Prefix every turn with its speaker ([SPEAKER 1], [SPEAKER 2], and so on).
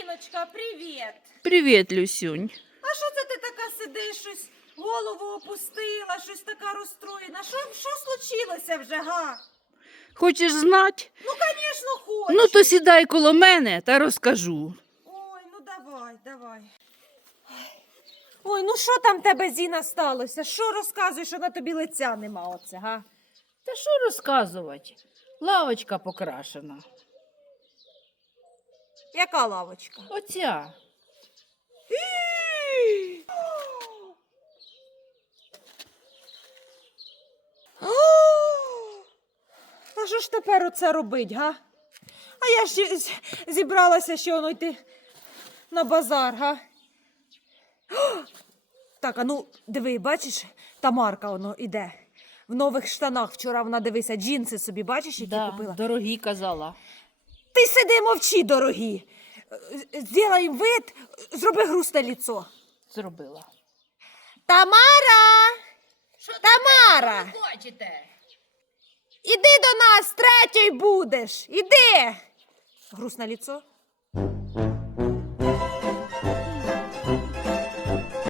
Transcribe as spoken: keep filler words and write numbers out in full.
[SPEAKER 1] Зіночка, привіт.
[SPEAKER 2] Привіт, Люсюнь.
[SPEAKER 1] А що це ти така сидиш, щось голову опустила, щось така розстроєна? Що, що случилося вже, га?
[SPEAKER 2] Хочеш знати?
[SPEAKER 1] Ну, звісно, хочу.
[SPEAKER 2] Ну, то сідай коло мене та розкажу.
[SPEAKER 1] Ой, ну давай, давай. Ой, ну що там в тебе, Зіна, сталося? Що розказуєш, що на тобі лиця нема оце, га?
[SPEAKER 2] Та що розказувати? Лавочка покрашена.
[SPEAKER 1] Яка лавочка?
[SPEAKER 2] Оця.
[SPEAKER 1] А що ж тепер оце робить, га? А я ще з- зібралася ще воно йти на базар, га? О! Так, а ну, диви, бачиш, Тамарка воно іде. В нових штанах вчора вона, дивися, джинси собі, бачиш, які
[SPEAKER 2] Да,
[SPEAKER 1] купила?
[SPEAKER 2] дорогі казала.
[SPEAKER 1] Ти сиди, мовчи, дорогі. Зробай вид, зроби грустне ліцо.
[SPEAKER 2] Зробила.
[SPEAKER 1] Тамара! Тамара!
[SPEAKER 2] Хочете?
[SPEAKER 1] Іди до нас, третій будеш. Іди. Грустне ліцо.